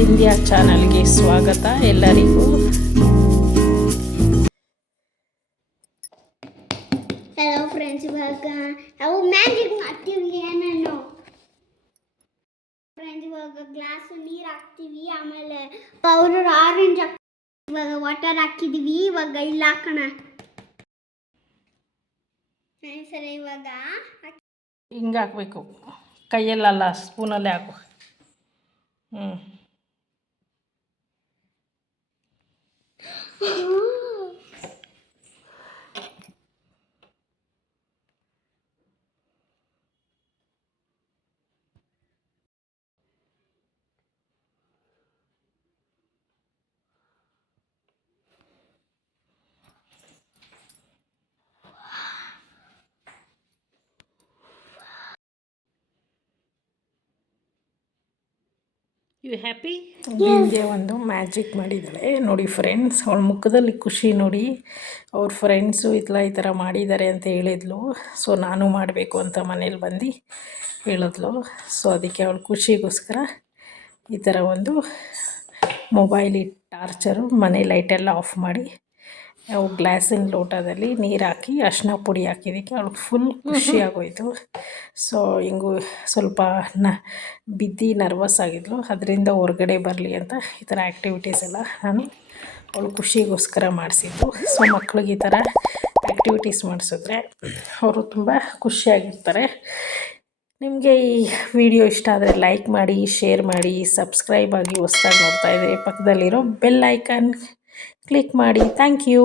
ಬಿಂದ್ಯಾ ಚಾನಲ್ಗೆ ಸ್ವಾಗತ ಎಲ್ಲರಿಗೂ. ಹಲೋ ಫ್ರೆಂಡ್ಸ್, ಇವಾಗ ನಾವು ಮ್ಯಾಜಿಕ್ ಮಾಡ್ತೀವಿ. ಏನನ್ನು ಫ್ರೆಂಡ್ಸ್, ಇವಾಗ ಗ್ಲಾಸ್ ನೀರು ಹಾಕ್ತೀವಿ, ಆಮೇಲೆ ಪೌಡರ್ ಆರೆಂಜ್ ಹಾಕ್ತೀವಿ, ಇವಾಗ ವಾಟರ್ ಹಾಕಿದೀವಿ. ಇವಾಗ ಇಲ್ಲಿ ಹಾಕೋಣ. ಸರಿ, ಇವಾಗ ಹಿಂಗೆ ಹಾಕಬೇಕು, ಕೈಯಲ್ಲಲ್ಲ, ಸ್ಪೂನಲ್ಲೇ ಹಾಕು. You happy? ಬಿಂದ್ಯಾ ಒಂದು ಮ್ಯಾಜಿಕ್ ಮಾಡಿದ್ದಾಳೆ ನೋಡಿ ಫ್ರೆಂಡ್ಸ್. ಅವಳ ಮುಖದಲ್ಲಿ ಖುಷಿ ನೋಡಿ. ಅವ್ರ ಫ್ರೆಂಡ್ಸು ಈ ಥರ ಮಾಡಿದ್ದಾರೆ ಅಂತ ಹೇಳಿದ್ಲು. ಸೊ ನಾನು ಮಾಡಬೇಕು ಅಂತ ಮನೇಲಿ ಬಂದು ಹೇಳಿದ್ಲು. ಸೊ ಅದಕ್ಕೆ ಅವಳ ಖುಷಿಗೋಸ್ಕರ ಈ ಥರ ಒಂದು ಮೊಬೈಲ್ ಟಾರ್ಚರು, ಮನೆ ಲೈಟೆಲ್ಲ ಆಫ್ ಮಾಡಿ, ನಾವು ಗ್ಲಾಸಿನ ಲೋಟದಲ್ಲಿ ನೀರು ಹಾಕಿ ಅರಿಶಿನ ಪುಡಿ ಹಾಕಿದ್ದಕ್ಕೆ ಅವಳಿಗೆ ಫುಲ್ ಖುಷಿಯಾಗೋಯಿತು. ಸೊ ಹಿಂಗೂ ಸ್ವಲ್ಪ ಬಿದ್ದು ನರ್ವಸ್ ಆಗಿದ್ಲು. ಅದರಿಂದ ಹೊರಗಡೆ ಬರಲಿ ಅಂತ ಈ ಥರ ಆ್ಯಕ್ಟಿವಿಟೀಸ್ ಎಲ್ಲ ನಾನು ಅವಳು ಖುಷಿಗೋಸ್ಕರ ಮಾಡಿಸಿದ್ದು. ಸೊ ಮಕ್ಳಿಗೆ ಈ ಥರ ಆ್ಯಕ್ಟಿವಿಟೀಸ್ ಮಾಡಿಸಿದ್ರೆ ಅವರು ತುಂಬ ಖುಷಿಯಾಗಿರ್ತಾರೆ. ನಿಮಗೆ ಈ ವಿಡಿಯೋ ಇಷ್ಟ ಆದರೆ ಲೈಕ್ ಮಾಡಿ, ಶೇರ್ ಮಾಡಿ, ಸಬ್ಸ್ಕ್ರೈಬ್ ಆಗಿ. ಹೊಸ್ದಾಗಿ ನೋಡ್ತಾಯಿದ್ರೆ ಪಕ್ಕದಲ್ಲಿರೋ ಬೆಲ್ ಐಕಾನ್ ಕ್ಲಿಕ್ ಮಾಡಿ. Thank you.